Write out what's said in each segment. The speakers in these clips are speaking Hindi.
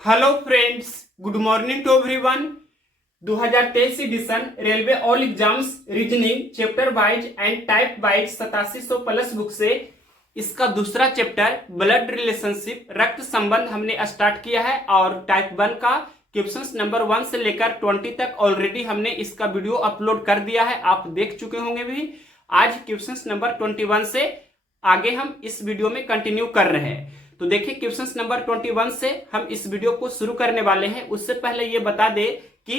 Hello friends, good morning to everyone. 2023 edition railway all exams reasoning chapter wise and type wise 8700 plus book से इसका दूसरा चैप्टर ब्लड रिलेशनशिप रक्त संबंध हमने स्टार्ट किया है और टाइप 1 का क्वेश्चंस नंबर 1 से लेकर 20 तक ऑलरेडी हमने इसका वीडियो अपलोड कर दिया है, आप देख चुके होंगे भी। आज क्वेश्चंस नंबर 21 से आगे हम इस वीडियो में कंटिन्यू कर रहे हैं। तो देखिए क्वेश्चंस नंबर 21 से हम इस वीडियो को शुरू करने वाले हैं। उससे पहले ये बता दे कि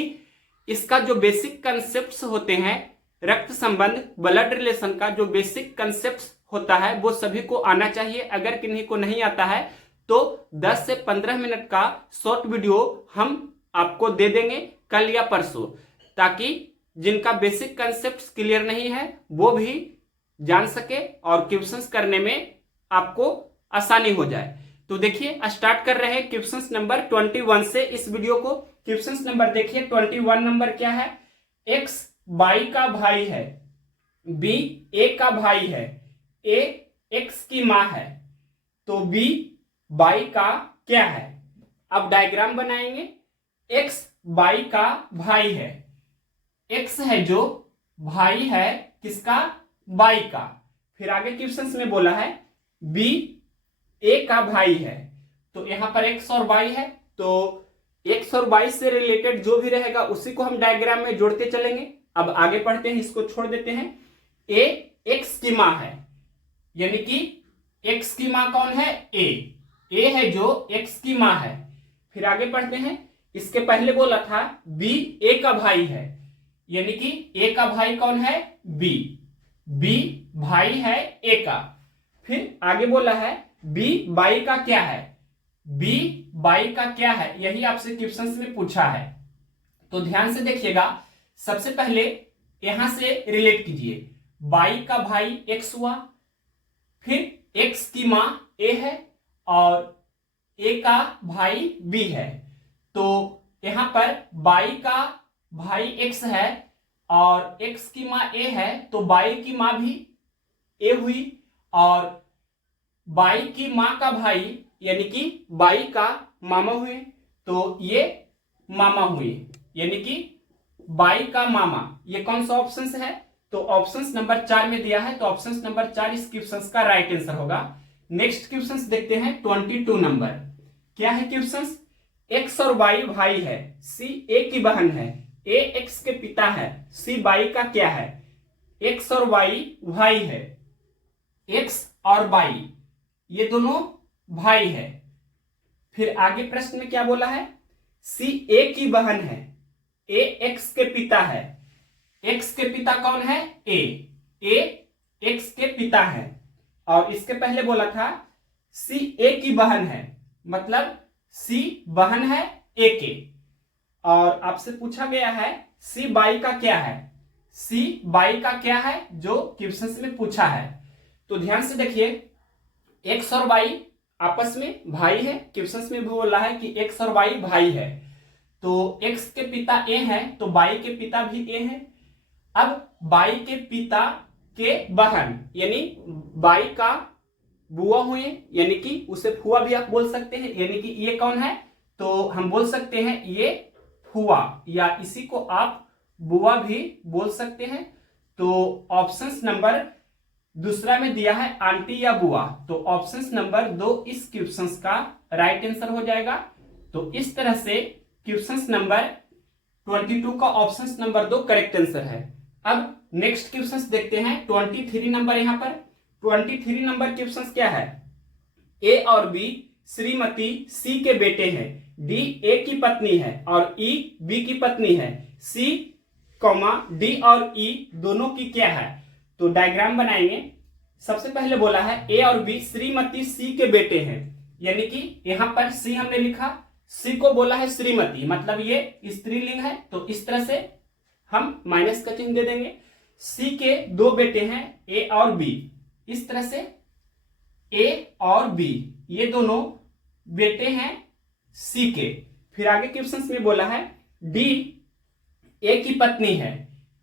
इसका जो बेसिक कंसेप्ट्स होते हैं, रक्त संबंध ब्लड रिलेशन का जो बेसिक कंसेप्ट्स होता है वो सभी को आना चाहिए। अगर किन्हीं को नहीं आता है तो 10 से 15 मिनट का शॉर्ट वीडियो हम आपको दे देंगे कल या परसों, ताकि जिनका बेसिक कंसेप्ट्स क्लियर नहीं है वो भी जान सके और क्वेश्चंस करने में आपको आसानी हो जाए। तो देखिए स्टार्ट कर रहे हैं क्वेश्चंस नंबर 21 से इस वीडियो को। क्वेश्चंस नंबर देखिए 21 नंबर क्या है। x बाई का भाई है, b a का भाई है, a x की मां है, तो b बाई का क्या है। अब डायग्राम बनाएंगे। x बाई का भाई है, x है जो भाई है किसका, बाई का। फिर आगे क्वेश्चंस में बोला है b a का भाई है, तो यहां पर x और y है, तो x और y से रिलेटेड जो भी रहेगा उसी को हम डायग्राम में जोड़ते चलेंगे। अब आगे पढ़ते हैं, इसको छोड़ देते हैं। a x की मां है, यानी कि x की मां कौन है, a है जो x की मां है। फिर आगे पढ़ते हैं, इसके पहले बोला था b a का भाई है, यानी कि a का भाई कौन है, b भाई है a का। फिर आगे बोला है b बाई का क्या है, b बाई का क्या है, यही आपसे क्वेश्चंस में पूछा है। तो ध्यान से देखिएगा, सबसे पहले यहां से रिलेट कीजिए। बाई का भाई x हुआ, फिर x की मां a है और a का भाई b है, तो यहां पर बाई का भाई x है और x की मां a है, तो बाई की मां भी a हुई और बाई की मां का भाई यानी कि बाई का मामा हुए, तो ये मामा हुए, यानी कि बाई का मामा। ये कौन सा ऑप्शन है, तो ऑप्शन नंबर 4 में दिया है, तो ऑप्शन नंबर 4 इस क्वेश्चन का राइट आंसर होगा। नेक्स्ट क्वेश्चन देखते हैं 22 नंबर। क्या है क्वेश्चन, एक्स और वाई भाई है, सी ए की बहन है, ए एक्स के पिता है, सी बाई का क्या है। एक्स और वाई भाई है, एक्स और वाई ये दोनों भाई है। फिर आगे प्रश्न में क्या बोला है, सी ए की बहन है, ए एक्स के पिता है, एक्स के पिता कौन है, ए एक्स के पिता है। और इसके पहले बोला था सी ए की बहन है, मतलब सी बहन है ए के। और आपसे पूछा गया है सी बाई का क्या है, सी बाई का क्या है जो क्वेश्चन में पूछा है। तो ध्यान से देखिए, एक्स और वाई आपस में भाई है, क्वेश्चन में भी बोला है कि एक्स और वाई भाई है, तो एक्स के पिता ए है तो बाई के पिता भी ए है। अब बाई के पिता के बहन यानी बाई का बुआ हुए, यानी कि उसे फुआ भी आप बोल सकते हैं, यानी कि ये कौन है, तो हम बोल सकते हैं ये फुआ, या इसी को आप बुआ भी बोल सकते हैं। तो ऑप्शंस नंबर दूसरा में दिया है आंटी या बुआ, तो ऑप्शन नंबर 2 इस क्वेश्चन का राइट आंसर हो जाएगा। तो इस तरह से क्वेश्चन नंबर 22 का ऑप्शन नंबर 2 करेक्ट आंसर है। अब नेक्स्ट क्वेश्चन देखते हैं 23 नंबर। यहां पर 23 नंबर क्वेश्चन क्या है, ए और बी श्रीमती सी के बेटे हैं, डी ए की पत्नी है और ई बी की पत्नी है, सी डी और ई दोनों की क्या है। तो डायग्राम बनाएंगे। सबसे पहले बोला है ए और बी श्रीमती सी के बेटे हैं, यानी कि यहां पर सी हमने लिखा, सी को बोला है श्रीमती, मतलब ये स्त्रीलिंग है, तो इस तरह से हम माइनस का चिन्ह दे देंगे। सी के 2 बेटे हैं ए और बी, इस तरह से ए और बी ये दोनों बेटे हैं सी के। फिर आगे क्वेश्चन में बोला है डी ए की पत्नी है,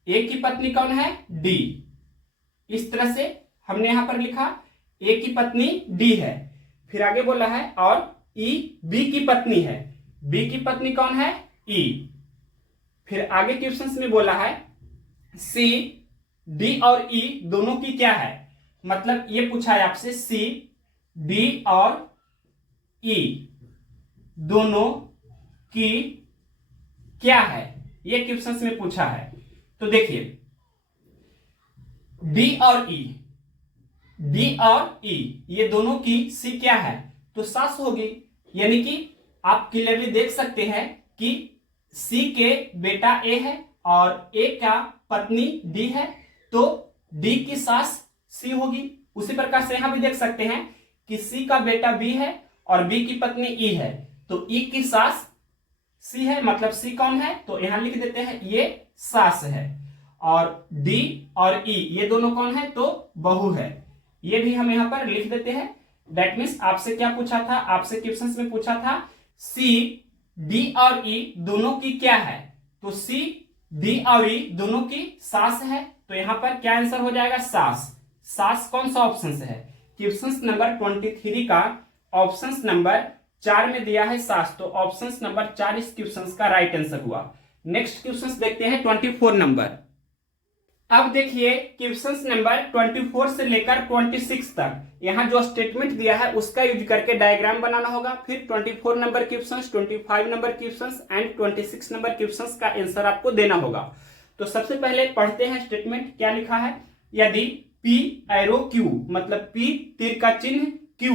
ए की पत्नी कौन है, डी। इस तरह से हमने यहां पर लिखा ए की पत्नी डी है। फिर आगे बोला है और ई बी की पत्नी है, बी की पत्नी कौन है? ई। फिर आगे क्वेश्चन में बोला है सी, डी और ई दोनों की क्या है, मतलब ये पूछा है आपसे सी, डी और ई दोनों की क्या है, ये क्वेश्चन में पूछा है। तो देखिए डी और ई, डी और ई ये दोनों की सी क्या है, तो सास होगी। यानी कि आप क्लियरली देख सकते हैं कि सी के बेटा ए है और ए का पत्नी डी है, तो डी की सास सी होगी। उसी प्रकार से यहां भी देख सकते हैं कि सी का बेटा बी है और बी की पत्नी ई है, तो ई की सास सी है, मतलब सी कौन है, तो यहां लिख देते हैं ये सास है। और डी और ई ये दोनों कौन है, तो बहू है, ये भी हम यहां पर लिख देते हैं। दैट मीन्स आपसे क्या पूछा था, आपसे क्वेश्चन में पूछा था सी, डी और ई दोनों की क्या है, तो सी, डी और ई दोनों की सास है, तो यहां पर क्या आंसर हो जाएगा? सास। सास कौन सा ऑप्शन है? क्वेश्चन नंबर 23 का ऑप्शन नंबर 4 में दिया है सास, तो ऑप्शन नंबर 4 इस क्वेश्चन का राइट आंसर हुआ। नेक्स्ट क्वेश्चन देखते हैं 24 नंबर। अब देखिए क्वेश्चन नंबर 24 से लेकर 26 तक यहां जो स्टेटमेंट दिया है उसका यूज करके डायग्राम बनाना होगा। फिर 24 number question, 25 number question and 26 number question का आंसर आपको देना होगा। तो सबसे पहले पढ़ते हैं स्टेटमेंट क्या लिखा है। यदि P एरो Q, मतलब P तीर का चिन्ह Q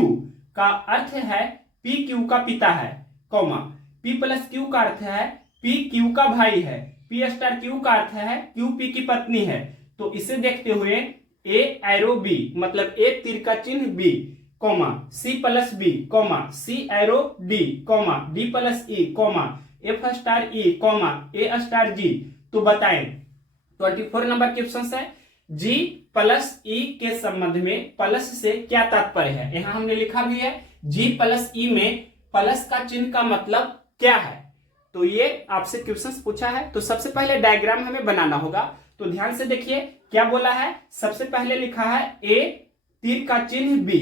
का अर्थ है P Q का पिता है, कॉमा P प्लस Q का अर्थ है P Q का भाई है, P स्टार Q का अर्थ है Q P की पत्नी है, तो इसे देखते हुए A एरो B, मतलब A तीर का चिन्ह B, comma C plus B, comma C arrow D, comma D plus E, comma F star E, comma A star G, तो बताएं 24 नंबर क्वेश्चन है G प्लस E के संबंध में प्लस से क्या तात्पर्य है। यहां हमने लिखा भी है G प्लस E में प्लस का चिन्ह का मतलब क्या है, तो ये आपसे क्वेश्चन पूछा है। तो सबसे पहले डायग्राम हमें बनाना होगा, तो ध्यान से देखिए क्या बोला है। सबसे पहले लिखा है A तीर का चिन्ह B,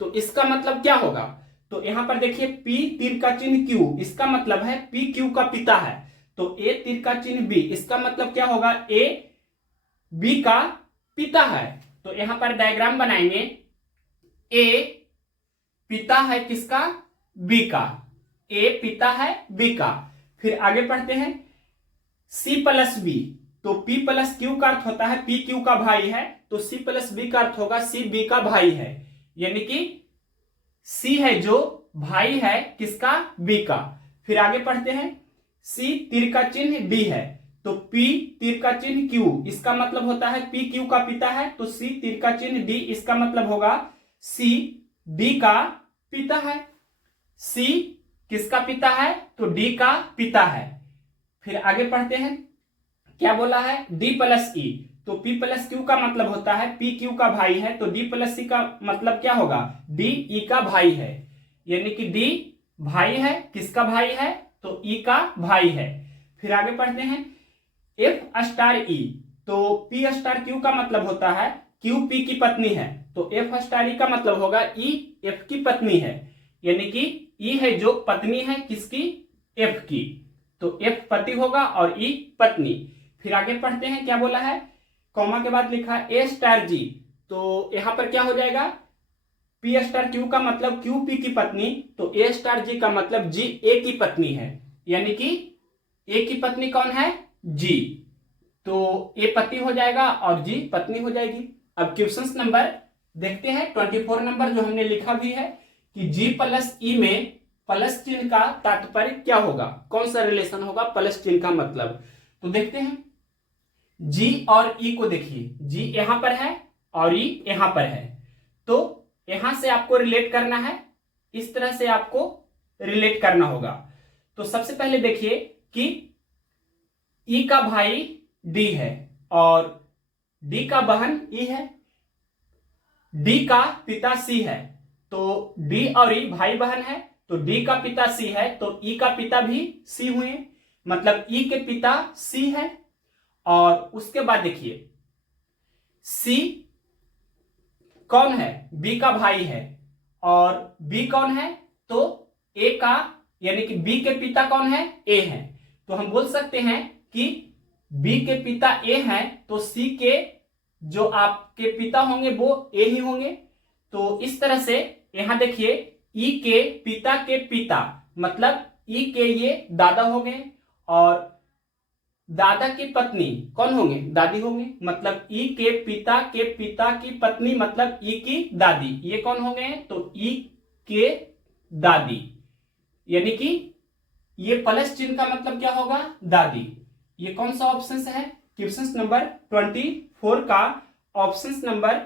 तो इसका मतलब क्या होगा, तो यहां पर देखिए P तीर का चिन्ह Q, इसका मतलब है P Q का पिता है, तो A तीर का चिन्ह B, इसका मतलब क्या होगा, A B का पिता है। तो यहां पर डायग्राम बनाएंगे, A पिता है किसका, B का, A पिता है B का। फिर आगे पढ़ते हैं C प्लस B, तो P प्लस Q का अर्थ होता है P Q का भाई है, तो C प्लस B का अर्थ होगा C B का भाई है, यानी कि C है जो भाई है किसका, B का। फिर आगे पढ़ते हैं C तीर का चिन्ह D है, तो P तीर का चिन्ह Q, इसका मतलब होता है P Q का पिता है, तो C तीर का चिन्ह D, इसका मतलब होगा C D का पिता है। C किसका पिता है, तो D का पिता है। फिर आगे पढ़ते हैं क्या बोला है, D प्लस E, तो P प्लस Q का मतलब होता है P Q का भाई है, तो D प्लस C का मतलब क्या होगा, D E का भाई है, यानी कि D भाई है, किसका भाई है, तो E का भाई है। फिर आगे पढ़ते हैं F स्टार E, तो P स्टार Q का मतलब होता है Q P की पत्नी है, तो F स्टार E का मतलब होगा E F की पत्नी है, यानी कि E है जो पत्नी है किसकी, F की, तो F पति होगा और E पत्नी। फिर आगे पढ़ते हैं क्या बोला है, कॉमा के बाद लिखा है A स्टार G, तो यहां पर क्या हो जाएगा, P स्टार Q का मतलब Q P की पत्नी, तो A स्टार G का मतलब G A की पत्नी है, यानी कि A की पत्नी कौन है, G, तो A पति हो जाएगा और G पत्नी हो जाएगी। अब क्वेश्चन नंबर देखते हैं 24 नंबर जो हमने लिखा भी है कि G प्लस E में प्लस चिन्ह का तात्पर्य क्या होगा, कौन सा रिलेशन होगा प्लस चिन्ह का मतलब, तो देखते हैं G और E को देखिए, G यहां पर है और E यहां पर है, तो यहां से आपको रिलेट करना है, इस तरह से आपको रिलेट करना होगा। तो सबसे पहले देखिए कि E का भाई D है और D का बहन E है, D का पिता C है, तो D और E भाई बहन है, तो D का पिता C है, तो E का पिता भी C हुए, मतलब E के पिता C है। और उसके बाद देखिए C कौन है, B का भाई है, और B कौन है, तो A का यानी कि बी के पिता कौन है, ए है। तो हम बोल सकते हैं कि बी के पिता ए हैं, तो सी के जो आपके पिता होंगे वो ए ही होंगे। तो इस तरह से यहां देखिए ई के पिता के पिता मतलब ई के ये दादा हो गए, और दादा की पत्नी कौन होंगे, दादी होंगे। मतलब ई के पिता की पत्नी मतलब ई की दादी, ये कौन हो गए, तो ई के दादी। यानी कि ये प्लस चिन्ह का मतलब क्या होगा, दादी। ये कौन सा ऑप्शन है, क्वेश्चन नंबर 24 का ऑप्शन नंबर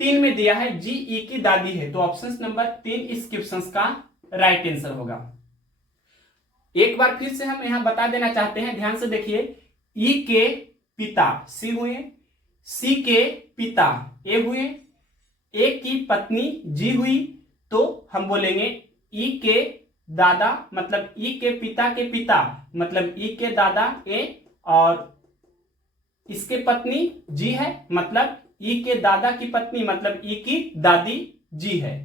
3 में दिया है जी ई की दादी है। तो ऑप्शन नंबर 3 इस क्वेश्चन का राइट आंसर होगा। एक बार फिर से हम यहां बता देना चाहते हैं, ध्यान से देखिए। ई के पिता सी हुए, सी के पिता ए हुए, ए की पत्नी जी हुई, तो हम बोलेंगे ई के दादा मतलब ई के पिता मतलब ई के दादा ए, और इसके पत्नी जी है मतलब ई के दादा की पत्नी मतलब ई की दादी जी है।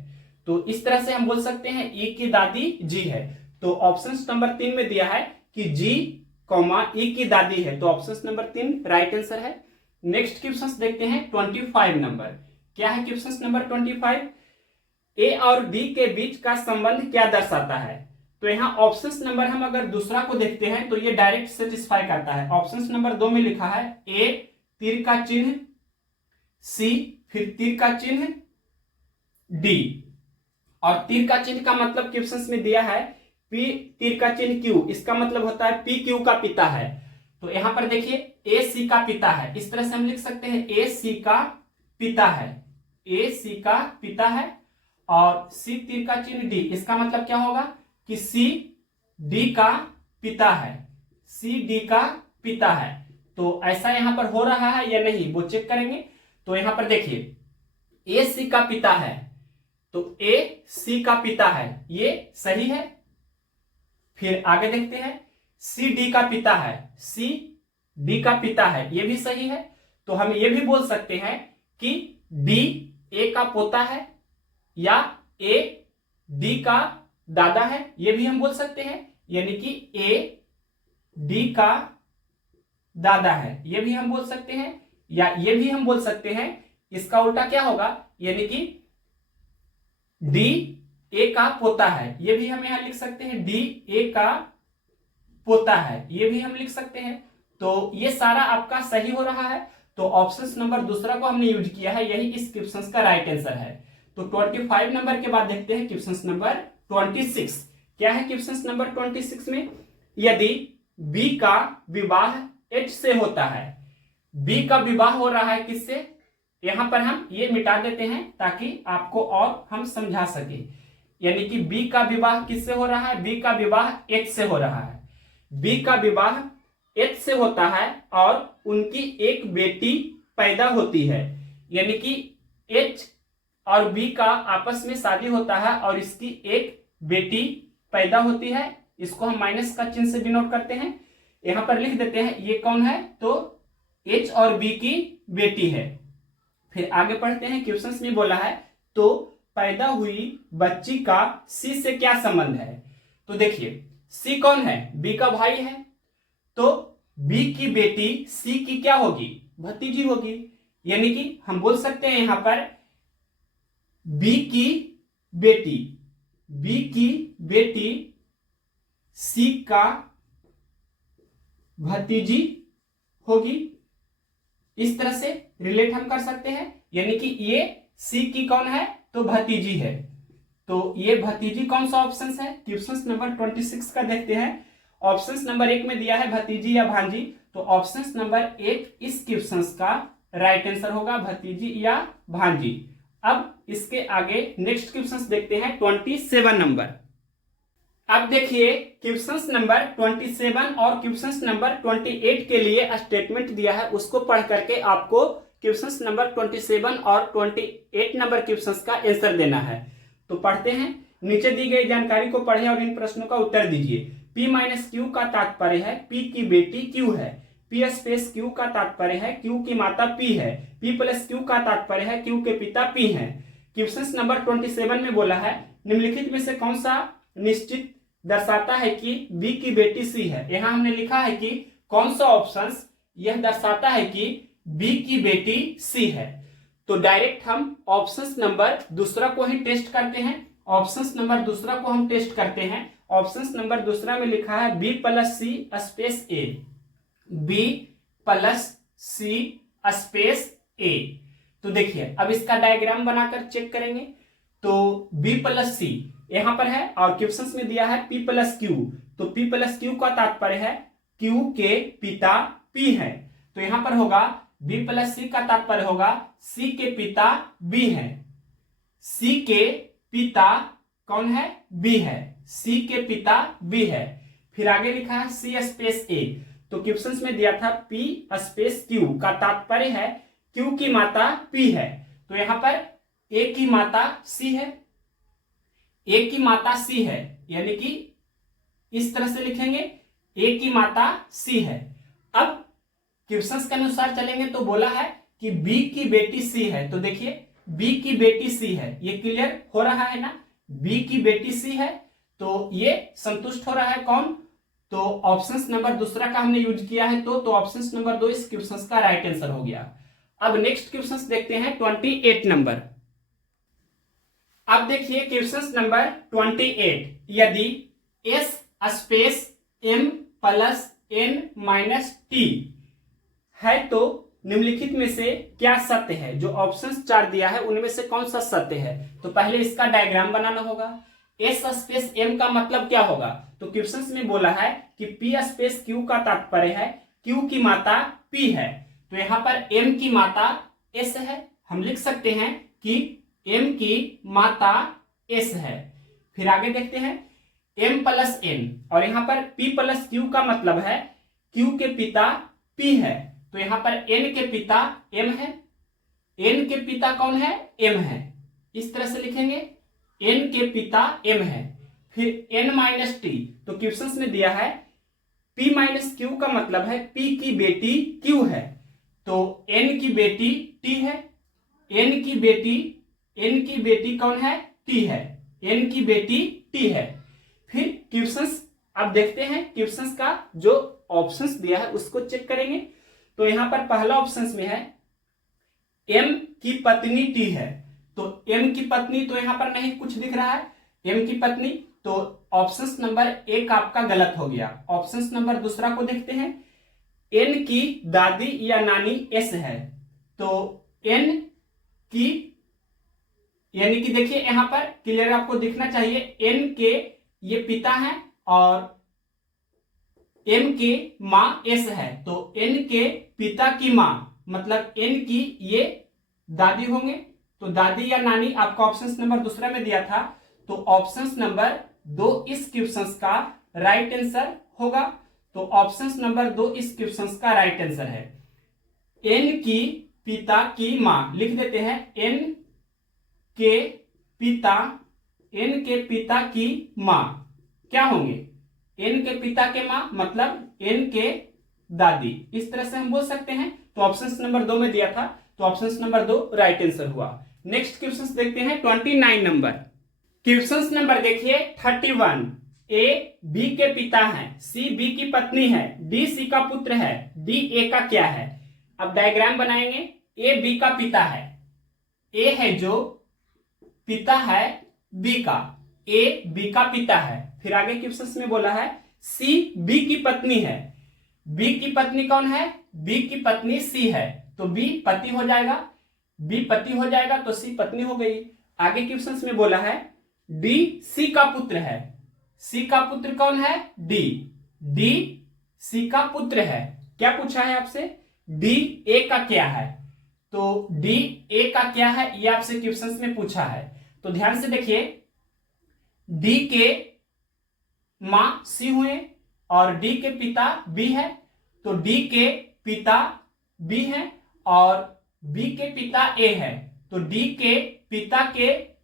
तो इस तरह से हम बोल सकते हैं ई की दादी जी है। तो ऑप्शन नंबर 3 में दिया है कि जी कॉमा ई की दादी है, तो ऑप्शन नंबर 3 राइट आंसर है। नेक्स्ट क्वेश्चन देखते हैं 25 नंबर। क्या है क्वेश्चन नंबर 25, ए और बी के बीच का संबंध क्या दर्शाता है। तो यहां ऑप्शन नंबर हम अगर दूसरा को देखते हैं तो ये डायरेक्ट सेटिस्फाई करता है। ऑप्शन नंबर 2 में लिखा है ए तीर का चिन्ह, सी फिर तीर का चिन्ह, डी, और तीर का चिन्ह का मतलब क्वेश्चन में दिया है पी तीर का चिन्ह क्यू, इसका मतलब होता है पी क्यू का पिता है। तो यहां पर देखिए ए सी का पिता है, इस तरह से हम लिख सकते हैं ए सी का पिता है, ए सी का पिता है, और सी तीर का चिन्ह डी, इसका मतलब क्या होगा कि सी डी का पिता है, सी डी का पिता है। तो ऐसा यहां पर हो रहा है या नहीं वो चेक करेंगे। तो यहां पर देखिए ए सी का पिता है, तो ए सी का पिता है, ये सही है। फिर आगे देखते हैं सी डी का पिता है, सी डी का पिता है, ये भी सही है। तो हम ये भी बोल सकते हैं कि डी ए का पोता है या ए डी का दादा है, ये भी हम बोल सकते हैं। यानी कि ए डी का दादा है, ये भी हम बोल सकते हैं, या ये भी हम बोल सकते हैं इसका उल्टा क्या होगा, यानी कि डी ए का पोता है, ये भी हम यहां लिख सकते हैं डी ए का पोता है, ये भी हम लिख सकते हैं। तो ये सारा आपका सही हो रहा है। तो ऑप्शन नंबर दूसरा को हमने यूज किया है, यही इस क्वेश्चन का राइट आंसर है। तो 25 नंबर के बाद देखते हैं क्वेश्चन नंबर 26। क्या है क्वेश्चन नंबर 26 में, यदि बी का विवाह एच से होता है, बी का विवाह हो रहा है किससे, यहां पर हम ये मिटा देते हैं ताकि आपको और हम समझा सके। यानी कि बी का विवाह किससे हो रहा है, बी का विवाह एच से हो रहा है, बी का विवाह एच से होता है और उनकी एक बेटी पैदा होती है। यानी कि एच और बी का आपस में शादी होता है और इसकी एक बेटी पैदा होती है। इसको हम माइनस का चिन्ह से डिनोट करते हैं, यहां पर लिख देते हैं ये कौन है, तो एच और बी की बेटी है। फिर आगे पढ़ते हैं, क्वेश्चन में बोला है तो पैदा हुई बच्ची का सी से क्या संबंध है। तो देखिए सी कौन है, बी का भाई है, तो बी की बेटी सी की क्या होगी, भतीजी होगी। यानी कि हम बोल सकते हैं यहां पर बी की बेटी, बी की बेटी सी का भतीजी होगी। इस तरह से रिलेट हम कर सकते हैं, यानी कि ये सी की कौन है, तो भतीजी है। तो ये भतीजी कौन सा ऑप्शन है, क्वेश्चन नंबर 26 का देखते हैं। ऑप्शन नंबर 1 में दिया है भतीजी या भांजी, तो ऑप्शन नंबर 1 इस क्वेश्चन का राइट आंसर होगा, भतीजी या भांजी। अब इसके आगे नेक्स्ट क्वेश्चन देखते हैं 27 नंबर। अब देखिए क्वेश्चन नंबर 27 और क्वेश्चन नंबर 28 के लिए स्टेटमेंट दिया है, उसको पढ़ करके आपको क्वेश्चन नंबर 27 और 28 नंबर क्वेश्चन का आंसर देना है। तो पढ़ते हैं, नीचे दी गई जानकारी को पढ़ें और इन प्रश्नों का उत्तर दीजिए। P माइनस क्यू का तात्पर्य है P की बेटी Q है, P स्पेस Q का तात्पर्य है Q की माता P है, P प्लस Q का तात्पर्य है Q के पिता P हैं। क्वेश्चन नंबर 27 में बोला है निम्नलिखित में से कौन सा निश्चित दर्शाता है कि बी की बेटी सी है। यहां हमने लिखा है कि कौन सा ऑप्शन यह दर्शाता है कि बी की बेटी सी है। तो डायरेक्ट हम ऑप्शन नंबर दूसरा को ही टेस्ट करते हैं। ऑप्शन नंबर दूसरा को हम टेस्ट करते हैं। ऑप्शन नंबर दूसरा में लिखा है बी प्लस सी स्पेस ए, बी प्लस सी स्पेस ए। तो देखिए अब इसका डायग्राम बनाकर चेक करेंगे। तो बी प्लस सी यहां पर है और क्वेश्चन में दिया है पी प्लस क्यू। तो पी प्लस क्यू का तात्पर्य है क्यू के पिता पी है। तो यहां पर होगा बी प्लस सी का तात्पर्य होगा सी के पिता बी है। सी के पिता कौन है? बी है। सी के पिता बी है। फिर आगे लिखा है सी स्पेस ए। तो क्वेश्चन में दिया था पी स्पेस क्यू का तात्पर्य है क्यू की माता पी है। तो यहां पर ए की माता सी है, ए की माता सी है, यानी कि इस तरह से लिखेंगे ए की माता सी है। अब क्वेश्चन के अनुसार चलेंगे तो बोला है कि बी की बेटी सी है। तो देखिए बी की बेटी सी है, ये क्लियर हो रहा है ना, बी की बेटी सी है। तो ये संतुष्ट हो रहा है कौन? तो ऑप्शन नंबर दूसरा का हमने यूज किया है। तो ऑप्शन नंबर 2 इस क्वेश्चन का राइट आंसर हो गया। अब नेक्स्ट क्वेश्चन देखते हैं 28 नंबर। अब देखिए क्वेश्चन नंबर 28, यदि S space M plus N minus T है तो निम्नलिखित में से क्या सत्य है? जो ऑप्शन 4 दिया है उनमें से कौन सा सत्य है? तो पहले इसका डायग्राम बनाना होगा। एस स्पेस एम का मतलब क्या होगा? तो क्वेश्चन में बोला है कि पी स्पेस क्यू का तात्पर्य है क्यू की माता पी है। तो यहां पर एम की माता एस है, हम लिख सकते हैं कि एम की माता एस है। फिर आगे देखते हैं एम प्लस एन, और यहां पर पी प्लस क्यू का मतलब है क्यू के पिता पी है। तो यहां पर एन के पिता एम है, एन के पिता कौन है? एम है। इस तरह से लिखेंगे एन के पिता एम है। फिर एन माइनस टी, तो क्वेश्चन में दिया है पी माइनस क्यू का मतलब है पी की बेटी क्यू है। तो एन की बेटी टी है, एन की बेटी कौन है? टी है, एन की बेटी टी है। फिर क्वेश्चंस अब देखते हैं, क्वेश्चंस का जो ऑप्शंस दिया है उसको चेक करेंगे। तो यहां पर पहला ऑप्शन में है एम की पत्नी टी है। तो एम की पत्नी तो यहां पर नहीं कुछ दिख रहा है, एम की पत्नी। तो ऑप्शन नंबर 1 आपका गलत हो गया। ऑप्शन नंबर दूसरा को देखते हैं। एन की दादी या नानी एस है। तो एन की, यानी कि देखिए यहां पर क्लियर आपको दिखना चाहिए, एन के ये पिता है और एम के मां एस है। तो एन के पिता की मां मतलब एन की ये दादी होंगे। तो दादी या नानी आपका ऑप्शन नंबर दूसरा में दिया था। तो ऑप्शन नंबर 2 इस क्वेश्चन का राइट आंसर होगा। तो ऑप्शन नंबर 2 इस क्वेश्चन का राइट आंसर है। एन की पिता की मां लिख देते हैं, एन के पिता की मां क्या होंगे? एन के पिता के मां मतलब एन के दादी। इस तरह से हम बोल सकते हैं। तो ऑप्शन नंबर 2 में दिया था, तो ऑप्शन नंबर 2 राइट आंसर हुआ। नेक्स्ट क्वेश्चन देखते हैं 29 नंबर। क्वेश्चन नंबर देखिए 31, ए बी के पिता है, सी बी की पत्नी है, डी सी का पुत्र है, डी ए का क्या है? अब डायग्राम बनाएंगे। ए बी का पिता है, ए है जो पिता है बी का, ए बी का पिता है। फिर आगे क्वेश्चन में बोला है सी बी की पत्नी है, बी की पत्नी कौन है? बी की पत्नी सी है। तो बी पति हो जाएगा, बी पति हो जाएगा तो सी पत्नी हो गई। आगे क्वेश्चन में बोला है डी सी का पुत्र है, सी का पुत्र कौन है? डी, डी सी का पुत्र है। क्या पूछा है आपसे? डी ए का क्या है? तो डी ए का क्या है ये आपसे क्वेश्चन में पूछा है। तो ध्यान से देखिए, डी के मां सी हुए और डी के पिता बी है। तो डी के पिता बी है और बी के पिता ए है। तो डी के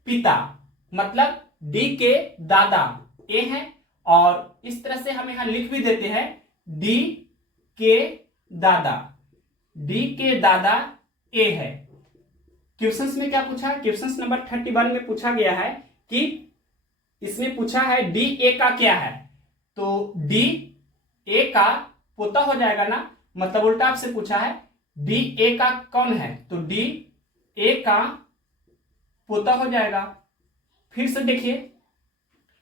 पिता मतलब डी के दादा ए है। और इस तरह से हम यहां लिख भी देते हैं डी के दादा ए है। क्वेश्चन में क्या पूछा? क्वेश्चन नंबर 31 में पूछा गया है कि इसमें पूछा है डी ए का क्या है, तो डी ए का पोता हो जाएगा ना, मतलब उल्टा आपसे पूछा है डी ए का कौन है, तो डी ए का पोता हो जाएगा। फिर से देखिए,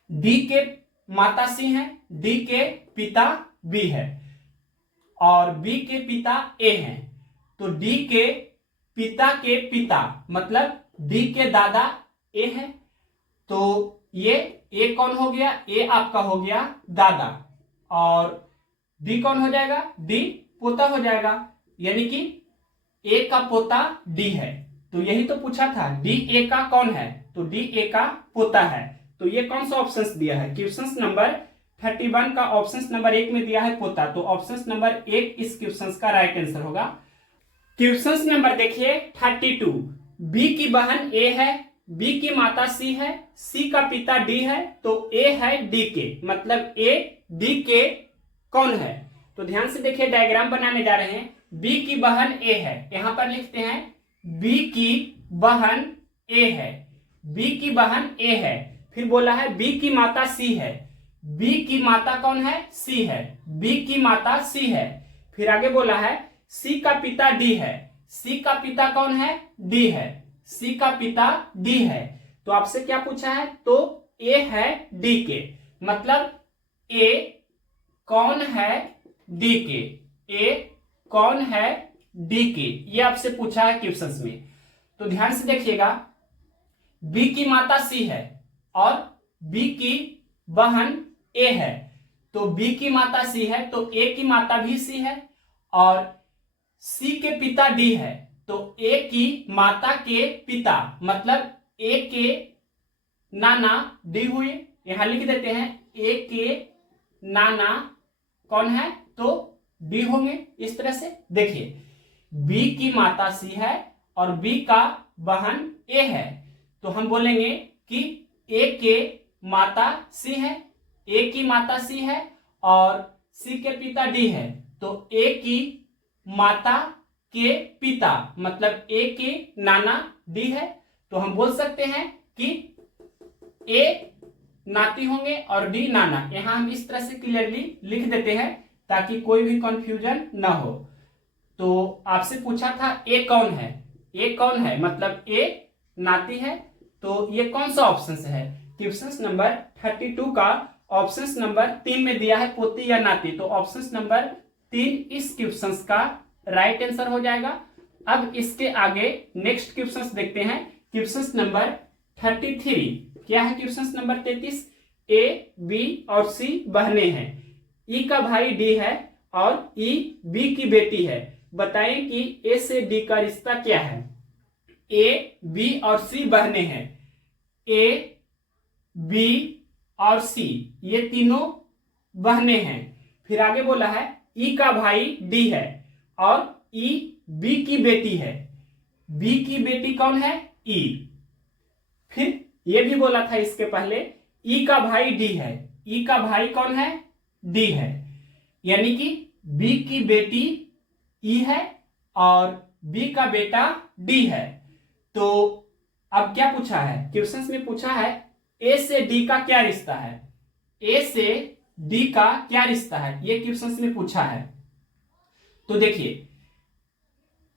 डी के माता सी है, डी के पिता बी है और बी के पिता ए हैं, तो डी के पिता मतलब डी के दादा ए है, तो ये ए कौन हो गया, ए आपका हो गया दादा और डी कौन हो जाएगा, डी पोता हो जाएगा, यानी कि ए का पोता डी है। तो यही तो पूछा था, डी ए का कौन है, तो डी ए का पोता है। तो ये कौन सा ऑप्शन दिया है, क्वेश्चन नंबर 31 का ऑप्शन नंबर 1 में दिया है पोता, तो ऑप्शन नंबर 1 इस क्वेश्चन का राइट आंसर होगा। क्वेश्चन नंबर देखिए 32, बी की बहन ए है, बी की माता सी है, सी का पिता डी है, तो ए है डी के, मतलब ए डी के कौन है। तो ध्यान से देखिए, डायग्राम बनाने जा रहे हैं। बी की बहन ए है, यहां पर लिखते हैं बी की बहन ए है, बी की बहन ए है। फिर बोला है बी की माता सी है, बी की माता कौन है, सी है, बी की माता सी है। फिर आगे बोला है सी का पिता डी है, सी का पिता कौन है, डी है, सी का पिता डी है। तो आपसे क्या पूछा है, तो ए है डी के, मतलब ए कौन है डी के, ए कौन है डी के, ये आपसे पूछा है क्वेश्चन में। तो ध्यान से देखिएगा, बी की माता सी है और बी की बहन ए है, तो बी की माता सी है तो ए की माता भी सी है और सी के पिता डी है, तो ए की माता के पिता मतलब ए के नाना डी हुए। यहां लिख देते हैं ए के नाना कौन है, तो डी होंगे। इस तरह से देखिए, बी की माता सी है और बी का बहन ए है, तो हम बोलेंगे कि ए के माता सी है, ए की माता सी है और सी के पिता डी है, तो ए की माता के पिता मतलब ए के नाना डी है। तो हम बोल सकते हैं कि ए नाती होंगे और डी नाना। यहां हम इस तरह से क्लियरली लिख देते हैं ताकि कोई भी कंफ्यूजन ना हो। तो आपसे पूछा था ए कौन है, ए कौन है मतलब ए नाती है, तो ये कौन सा ऑप्शन है, क्वेश्चन नंबर 32 का ऑप्शन नंबर 3 में दिया है पोती या नाती, तो ऑप्शन नंबर 3 इस क्वेश्चन का राइट आंसर हो जाएगा। अब इसके आगे नेक्स्ट क्वेश्चन देखते हैं। क्वेश्चन नंबर 33 क्या है, क्वेश्चन नंबर 33, ए बी और सी बहनें हैं, ई का भाई डी है और ई बी की बेटी है, बताएं कि ए से डी का रिश्ता क्या है। ए बी और सी बहनें हैं, ए बी और सी ये तीनों बहनें हैं। फिर आगे बोला है ई का भाई डी है और ई बी की बेटी है, बी की बेटी कौन है, ई। फिर ये भी बोला था इसके पहले ई का भाई डी है, ई का भाई कौन है, डी है, यानी कि बी की बेटी ई है और बी का बेटा डी है। तो अब क्या पूछा है, क्वेश्चन में पूछा है ए से डी का क्या रिश्ता है, ए से डी का क्या रिश्ता है, ये क्वेश्चन में पूछा है। तो देखिए,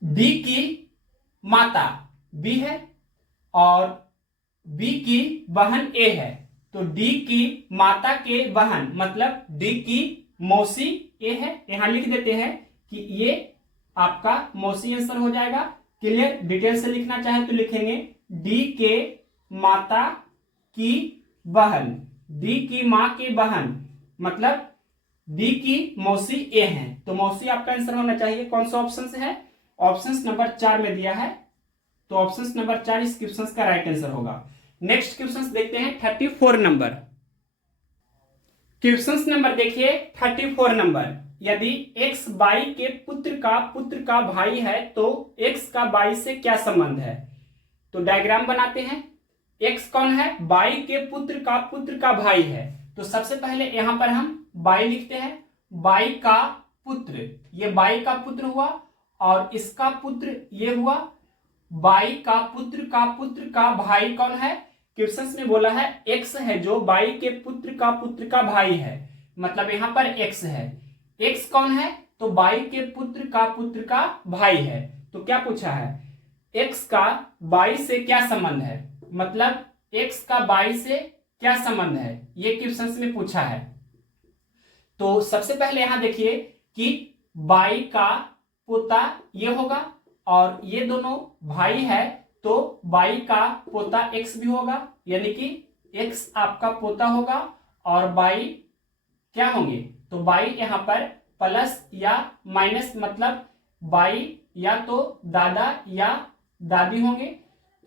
डी की माता बी है और बी की बहन ए है, तो डी की माता के बहन मतलब डी की मौसी ए है। यहां लिख देते हैं कि ये आपका मौसी आंसर हो जाएगा। क्लियर, डिटेल से लिखना चाहे तो लिखेंगे डी के माता की बहन, डी की मां की बहन मतलब डी की मौसी ए है, तो मौसी आपका आंसर होना चाहिए। कौन सा ऑप्शन से है, ऑप्शन नंबर 4 में दिया है, तो ऑप्शन नंबर 4 इस क्वेश्चन का राइट आंसर होगा। नेक्स्ट क्वेश्चन देखते हैं 34 नंबर। क्वेश्चन नंबर देखिए 34 नंबर, यदि x बाई के पुत्र का भाई है तो x का बाई से क्या संबंध है। तो डायग्राम बनाते हैं। x कौन है, बाई के पुत्र का भाई है, तो सबसे पहले यहां पर हम बाई लिखते हैं, बाई का पुत्र, ये बाई का पुत्र हुआ और इसका पुत्र ये हुआ, बाई का पुत्र का भाई कौन है, क्वेश्चन में बोला है एक्स है जो बाई के पुत्र का भाई है, मतलब यहां पर एक्स है। एक्स कौन है? तो बाई के पुत्र का भाई है। तो क्या पूछा है, एक्स का बाई से क्या संबंध है, मतलब एक्स का बाई से क्या संबंध है, ये क्वेश्चन में पूछा है। तो सबसे पहले यहां देखिए कि बाई का पोता ये होगा और ये दोनों भाई है, तो बाई का पोता एक्स भी होगा, यानी कि एक्स आपका पोता होगा और बाई क्या होंगे, तो बाई यहां पर प्लस या माइनस, मतलब बाई या तो दादा या दादी होंगे।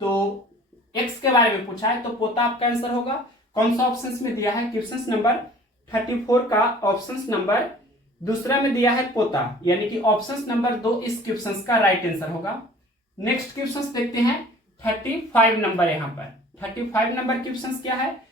तो एक्स के बारे में पूछा है तो पोता आपका आंसर होगा। कौन सा ऑप्शन में दिया है, क्वेश्चन नंबर 34 का ऑप्शन नंबर दूसरा में दिया है पोता, यानी कि ऑप्शन नंबर 2 इस क्वेश्चन का राइट आंसर होगा। नेक्स्ट क्वेश्चन देखते हैं 35 नंबर। यहां पर 35 नंबर क्वेश्चन क्या है,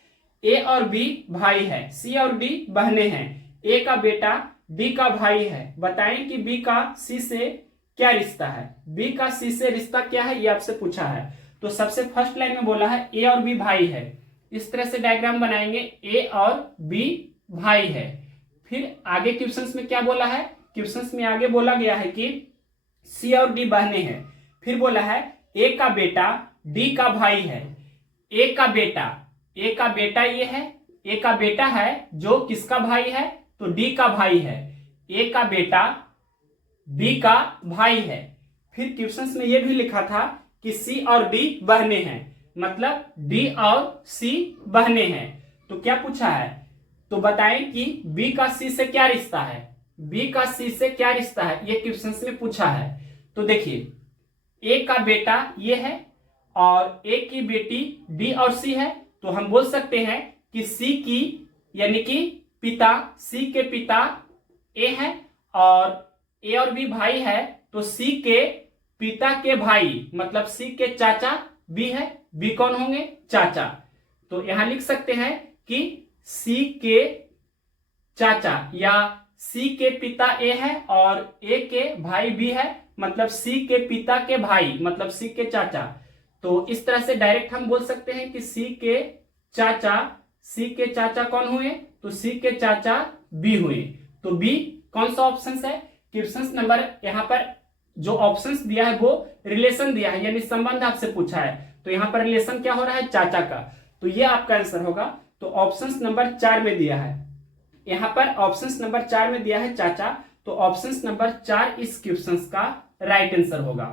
ए और बी भाई है, सी और डी बहनें हैं, ए का बेटा बी का भाई है, बताएं कि बी का सी से क्या रिश्ता है। बी का सी से रिश्ता क्या है, ये आपसे पूछा है। तो सबसे फर्स्ट लाइन में बोला है ए और बी भाई है, इस तरह से डायग्राम बनाएंगे, ए और बी भाई है। फिर आगे क्वेश्चंस में क्या बोला है, क्वेश्चंस में आगे बोला गया है कि सी और डी बहनें हैं। फिर बोला है ए का बेटा डी का भाई है, ए का बेटा ये है, ए का बेटा है जो किसका भाई है, तो डी का भाई है, ए का बेटा बी का भाई है। फिर क्वेश्चंस में यह भी लिखा था कि सी और डी बहनें हैं, मतलब डी और सी बहनें हैं। तो क्या पूछा है, तो बताएं कि बी का सी से क्या रिश्ता है, बी का सी से क्या रिश्ता है, ये क्वेश्चंस में पूछा है। तो देखिए ए का बेटा ये है और ए की बेटी डी और सी है, तो हम बोल सकते हैं कि सी की यानी कि पिता, सी के पिता ए है और ए और बी भाई है, तो सी के पिता के भाई मतलब सी के चाचा बी है, बी कौन होंगे, चाचा। तो यहां लिख सकते हैं कि सी के चाचा या सी के पिता ए है और ए के भाई बी है, मतलब सी के पिता के भाई मतलब सी के चाचा। तो इस तरह से डायरेक्ट हम बोल सकते हैं कि सी के चाचा कौन हुए, तो सी के चाचा बी हुए। तो बी कौन सा ऑप्शन है, क्वेश्चन नंबर यहाँ पर जो ऑप्शंस दिया है वो रिलेशन दिया है, यानी संबंध आपसे पूछा है। तो यहाँ पर रिलेशन क्या हो रहा है, चाचा का, तो ये आपका आंसर होगा। तो ऑप्शन नंबर 4 में दिया है, यहाँ पर ऑप्शन नंबर 4 में दिया है चाचा, तो ऑप्शन नंबर 4 इस क्वेश्चन का राइट आंसर होगा।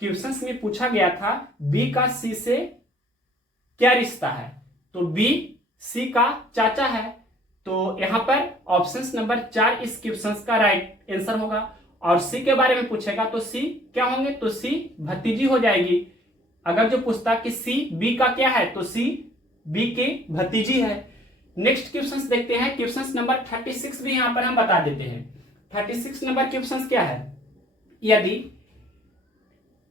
क्वेश्चन में पूछा गया था बी का सी से क्या रिश्ता है, तो बी सी का चाचा है, तो यहां पर ऑप्शन नंबर 4 इस क्वेश्चन का राइट आंसर होगा। और सी के बारे में पूछेगा तो सी क्या होंगे, तो सी भतीजी हो जाएगी। अगर जो पूछता कि सी बी का क्या है, तो सी बी की भतीजी है। नेक्स्ट क्वेश्चन देखते हैं, क्वेश्चन नंबर 36 भी यहां पर हम बता देते हैं। 36 नंबर क्वेश्चन क्या है, यदि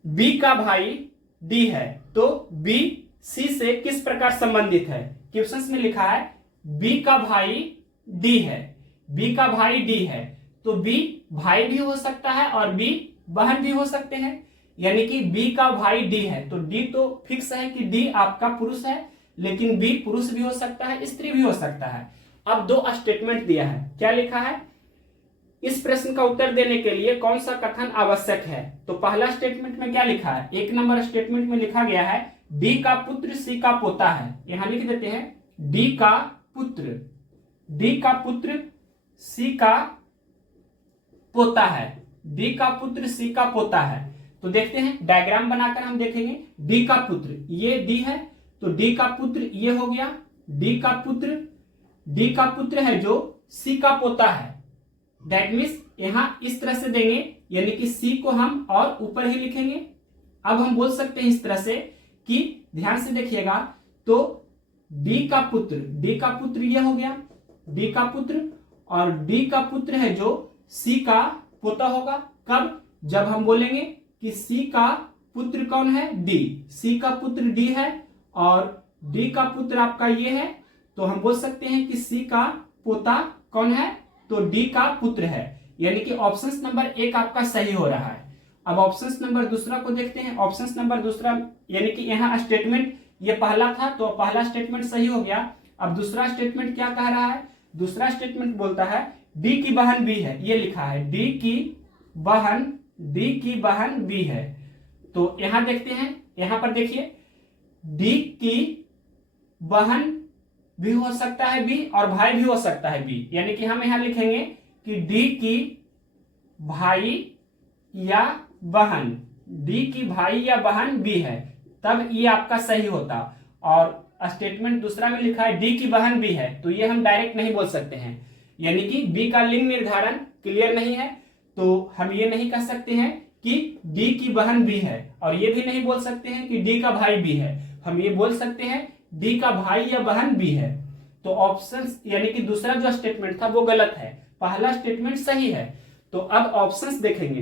बी का भाई डी है तो बी सी से किस प्रकार संबंधित है। क्वेश्चन में लिखा है बी का भाई डी है, बी का भाई डी है, तो बी भाई भी हो सकता है और बी बहन भी हो सकते हैं, यानी कि बी का भाई डी है, तो डी तो फिक्स है कि डी आपका पुरुष है, लेकिन बी पुरुष भी हो सकता है, स्त्री भी हो सकता है। अब 2 स्टेटमेंट दिया है, क्या लिखा है, इस प्रश्न का उत्तर देने के लिए कौन सा कथन आवश्यक है। तो पहला स्टेटमेंट में क्या लिखा है, 1 नंबर स्टेटमेंट में लिखा गया है डी का पुत्र सी का पोता है। यहां लिख देते हैं डी का पुत्र सी का पोता है, डी का पुत्र सी का पोता है। तो देखते हैं डायग्राम बनाकर हम देखेंगे, डी का पुत्र ये डी है, तो डी का पुत्र ये हो गया, डी का पुत्र है जो सी का पोता है। दैट मीन्स यहां इस तरह से देंगे, यानी कि सी को हम और ऊपर ही लिखेंगे। अब हम बोल सकते हैं इस तरह से कि ध्यान से देखिएगा, तो डी का पुत्र ये हो गया, डी का पुत्र, और डी का पुत्र है जो सी का पोता होगा। कब, जब हम बोलेंगे कि सी का पुत्र कौन है, डी, सी का पुत्र डी है और डी का पुत्र आपका ये है, तो हम बोल सकते हैं कि सी का पोता कौन है, तो डी का पुत्र है, यानी कि ऑप्शन नंबर 1 आपका सही हो रहा है। अब ऑप्शन नंबर दूसरा को देखते हैं। ऑप्शन नंबर दूसरा यानी कि यहाँ स्टेटमेंट ये पहला था तो पहला स्टेटमेंट सही हो गया। अब दूसरा स्टेटमेंट क्या कह रहा है, दूसरा स्टेटमेंट बोलता है डी की बहन बी है, ये लिखा है डी की बहन बी है। तो यहां देखते हैं, यहां पर देखिए डी की बहन भी हो सकता है बी और भाई भी हो सकता है बी, यानी कि हम यहां लिखेंगे कि डी की भाई या बहन, डी की भाई या बहन बी है, तब ये आपका सही होता। और स्टेटमेंट दूसरा में लिखा है डी की बहन बी है, तो ये हम डायरेक्ट नहीं बोल सकते हैं, यानी कि बी का लिंग निर्धारण क्लियर नहीं है, तो हम ये नहीं कह सकते हैं कि डी की बहन बी है, और ये भी नहीं बोल सकते हैं कि डी का भाई बी है। हम ये बोल सकते हैं डी का भाई या बहन बी है। तो ऑप्शन यानी कि दूसरा जो स्टेटमेंट था वो गलत है, पहला स्टेटमेंट सही है। तो अब ऑप्शंस देखेंगे,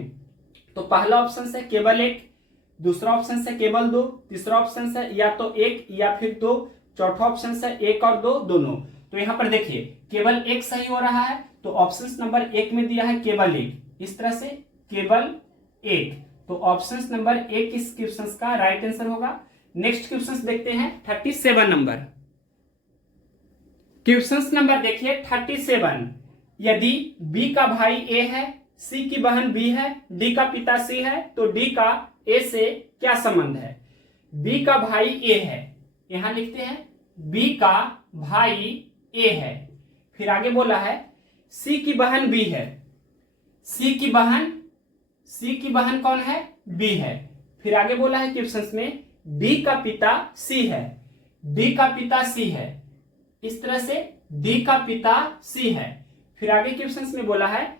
तो पहला ऑप्शन से केवल एक, दूसरा ऑप्शन से केवल दो, तीसरा ऑप्शन से या तो एक या फिर दो, चौथा ऑप्शन से एक और दो, दोनों। तो यहां पर देखिए केवल एक सही हो रहा है, तो ऑप्शन नंबर एक में दिया है केवल एक, इस तरह से केवल एक, तो ऑप्शन नंबर एक इस क्वेश्चन का राइट आंसर होगा। नेक्स्ट क्वेश्चन देखते हैं 37 नंबर। क्वेश्चन नंबर देखिए 37, यदि बी का भाई ए है, सी की बहन बी है, डी का पिता सी है, तो डी का ए से क्या संबंध है। बी का भाई ए है, यहां लिखते हैं बी का भाई ए है, फिर आगे बोला है सी की बहन बी है, सी की बहन कौन है, बी है। फिर आगे बोला है क्वेश्चन में डी का पिता सी है, डी का पिता सी है, इस तरह से डी का पिता सी है। फिर आगे क्वेश्चन में बोला है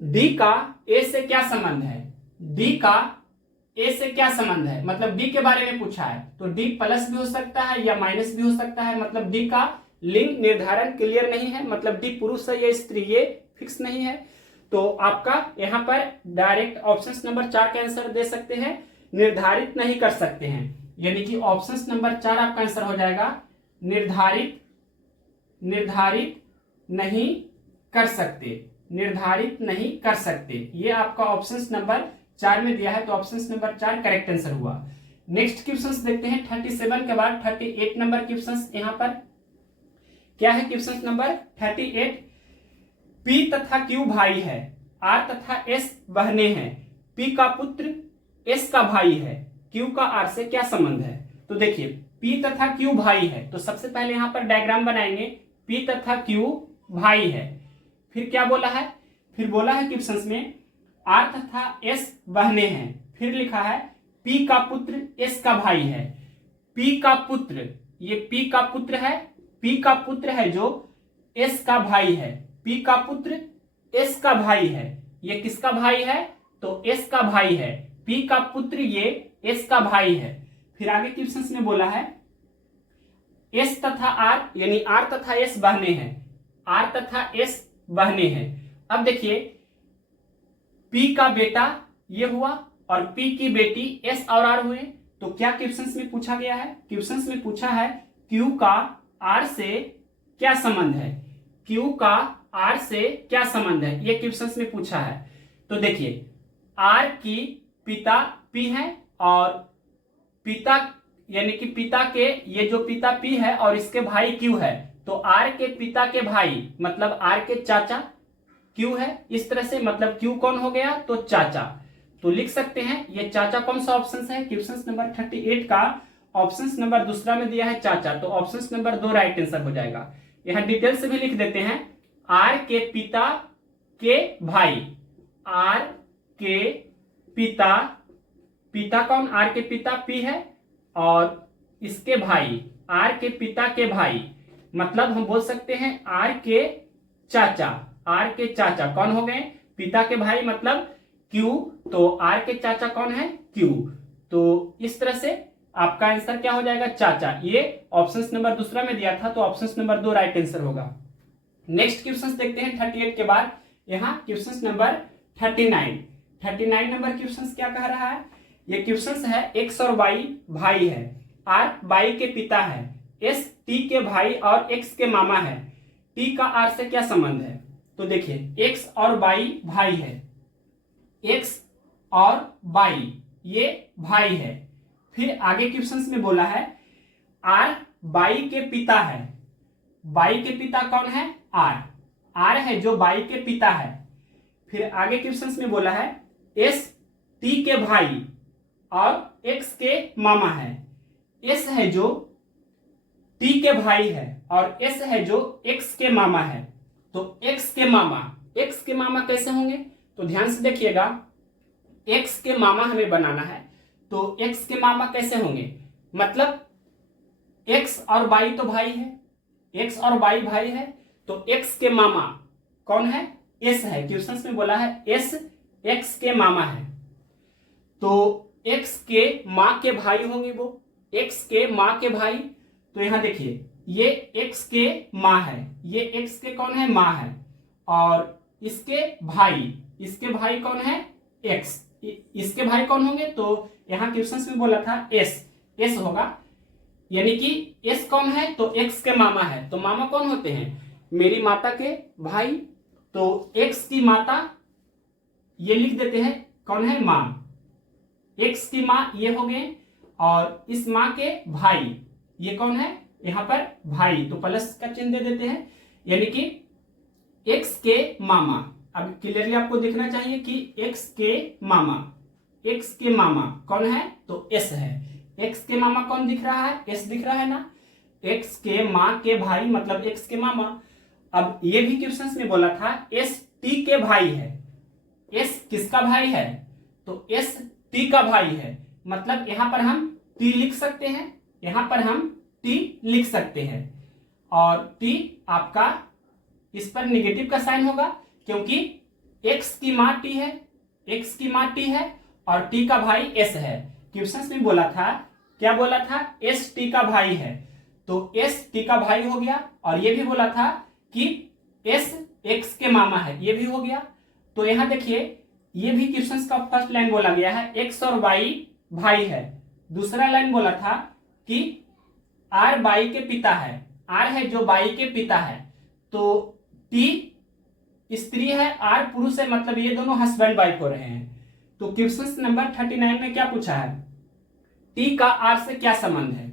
डी का ए से क्या संबंध है, डी का ए से क्या संबंध है, मतलब डी के बारे में पूछा है, तो डी प्लस भी हो सकता है या माइनस भी हो सकता है, मतलब डी का लिंग निर्धारण क्लियर नहीं है, मतलब डी पुरुष है या स्त्री ये फिक्स नहीं है। तो आपका यहां पर डायरेक्ट ऑप्शन नंबर 4 का आंसर दे सकते हैं, निर्धारित नहीं कर सकते हैं, यानी कि ऑप्शन नंबर 4 आपका आंसर हो जाएगा निर्धारित नहीं कर सकते, निर्धारित नहीं कर सकते, ये आपका ऑप्शन नंबर 4 में दिया है, तो ऑप्शन नंबर 4 करेक्ट आंसर हुआ। नेक्स्ट क्वेश्चन देखते हैं 37 के बाद 38 नंबर क्वेश्चन। यहां पर क्या है क्वेश्चन नंबर 38, पी तथा क्यू भाई है, आर तथा एस बहने हैं, पी का पुत्र एस का भाई है, क्यू का आर से क्या संबंध है। तो देखिए पी तथा क्यू भाई है, तो सबसे पहले यहां पर डायग्राम बनाएंगे, पी तथा क्यू भाई है, फिर क्या बोला है, फिर बोला है क्वेश्चन में आर तथा एस बहने हैं, फिर लिखा है पी का पुत्र एस का भाई है, पी का पुत्र, ये पी का पुत्र है, पी का पुत्र है जो एस का भाई है, पी का पुत्र एस का भाई है, ये किसका भाई है, तो एस का भाई है, पी का पुत्र ये एस का भाई है। फिर आगे क्वेश्चन में बोला है एस तथा आर, यानी आर तथा एस बहने हैं, आर तथा एस बहने हैं। अब देखिए पी का बेटा ये हुआ और पी की बेटी एस और आर हुए, तो क्या क्वेश्चन में पूछा गया है, क्वेश्चन में पूछा है क्यू का आर से क्या संबंध है, क्यू का आर से क्या संबंध है, ये क्वेश्चन में पूछा है। तो देखिए आर की पिता पी है और पिता यानी कि पिता के, ये जो पिता पी है और इसके भाई क्यू है, तो आर के पिता के भाई मतलब आर के चाचा क्यू है, इस तरह से मतलब क्यू कौन हो गया, तो चाचा। तो लिख सकते हैं ये चाचा कौन सा ऑप्शन है, क्वेश्चन नंबर 38 का ऑप्शन नंबर दूसरा में दिया है चाचा, तो ऑप्शन नंबर 2 राइट आंसर हो जाएगा। यहां डिटेल से भी लिख देते हैं आर के पिता के भाई, आर के पिता, पिता कौन, आर के पिता पी है और इसके भाई आर के पिता के भाई, मतलब हम बोल सकते हैं आर के चाचा, आर के चाचा कौन हो गए, पिता के भाई मतलब क्यू, तो आर के चाचा कौन है, क्यू। तो इस तरह से आपका आंसर क्या हो जाएगा, चाचा। ये ऑप्शन नंबर दूसरा में दिया था, तो ऑप्शन नंबर 2 राइट आंसर होगा। नेक्स्ट क्वेश्चन देखते हैं 38 के बाद, यहाँ क्वेश्चन नंबर 39 नंबर क्वेश्चन क्या कह रहा है, ये क्वेश्चन है एक्स और वाई भाई है, आर वाई के पिता है, एस टी के भाई और एक्स के मामा है, टी का आर से क्या संबंध है। तो देखिए एक्स और वाई भाई है, एक्स और वाई ये भाई है, फिर आगे क्वेश्चन में बोला है आर बाई के पिता है। बाई के पिता कौन है? आर। आर है जो बाई के पिता है। फिर आगे क्वेश्चन में बोला है एस टी के भाई और एक्स के मामा है। एस है जो टी के भाई है और एस है जो एक्स के मामा है। तो एक्स के मामा कैसे होंगे? तो ध्यान से देखिएगा, एक्स के मामा हमें बनाना है। तो एक्स के मामा कैसे होंगे? मतलब एक्स और बाई तो भाई है, एक्स और बाई भाई है, तो एक्स के मामा कौन है? एस है। क्वेश्चन में बोला है एस एक्स के मामा है। तो एक्स के माँ के भाई होंगे वो, एक्स के माँ के भाई। तो यहां देखिए, ये एक्स के माँ है, ये एक्स के कौन है? माँ है। और इसके भाई कौन है? एक्स। इसके भाई कौन होंगे? तो यहां क्वेश्चन में बोला था एस होगा, यानी कि एस कौन है? तो एक्स के मामा है। तो मामा कौन होते हैं? मेरी माता के भाई। तो एक्स की माता ये लिख देते हैं, कौन है? माँ। एक्स की माँ ये हो गए, और इस माँ के भाई ये कौन है? यहां पर भाई, तो प्लस का चिन्ह दे देते हैं, यानी कि एक्स के मामा। अब क्लियरली आपको देखना चाहिए कि एक्स के मामा कौन है? तो एस है। एक्स के मामा कौन दिख रहा है? एस दिख रहा है ना। एक्स के माँ के भाई मतलब एक्स के मामा। अब ये भी क्वेश्चन में बोला था एस टी के भाई है। एस किसका भाई है? तो एस टी का भाई है, मतलब यहां पर हम टी लिख सकते हैं, यहां पर हम टी लिख सकते हैं। और टी आपका इस पर नेगेटिव का साइन होगा, क्योंकि एक्स की माँ टी है, एक्स की माँ टी है और टी का भाई एस है। क्वेश्चन में बोला था, क्या बोला था? एस टी का भाई है, तो एस टी का भाई हो गया। और ये भी बोला था कि एस एक्स के मामा है, ये भी हो गया। तो यहां देखिए, ये भी क्वेश्चन का फर्स्ट लाइन बोला गया है एक्स और वाई भाई है। दूसरा लाइन बोला था कि आर बाई के पिता है, आर है जो बाई के पिता है। तो टी स्त्री है, आर पुरुष है, मतलब ये दोनों हस्बैंड वाइफ हो रहे हैं। तो क्वेश्चन नंबर 39 में क्या पूछा है? टी का आर से क्या संबंध है?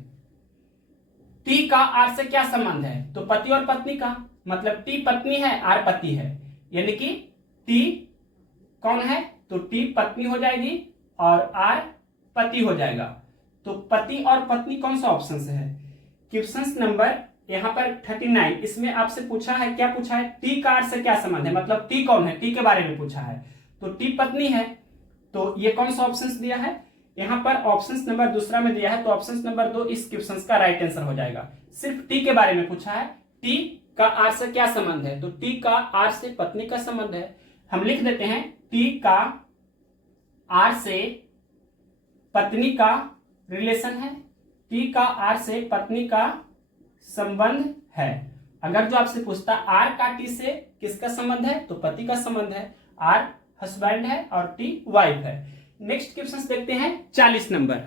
टी का आर से क्या संबंध है? तो पति और पत्नी का, मतलब टी पत्नी है, आर पति है, यानी कि टी कौन है? तो टी पत्नी हो जाएगी और आर पति हो जाएगा। तो पति और पत्नी कौन सा ऑप्शन है? क्वेश्चन नंबर यहां पर 39, इसमें आपसे पूछा है, क्या पूछा है? टी का आर से क्या संबंध है, मतलब टी कौन है, टी के बारे में पूछा है। तो टी पत्नी है, तो ये कौन सा ऑप्शन दिया है? यहां पर ऑप्शन नंबर दूसरा में दिया है, तो ऑप्शन नंबर 2 इस क्वेश्चन का राइट आंसर हो जाएगा। सिर्फ टी के बारे में पूछा है, टी का आर से क्या संबंध है? तो टी का आर से पत्नी का संबंध है। हम लिख देते हैं टी का आर से पत्नी का रिलेशन है, टी का आर से पत्नी का संबंध है। अगर जो आपसे पूछता आर का टी से किसका संबंध है, तो पति का संबंध है, आर हस्बैंड है और टी वाइफ है। नेक्स्ट क्वेश्चन देखते हैं 40 नंबर।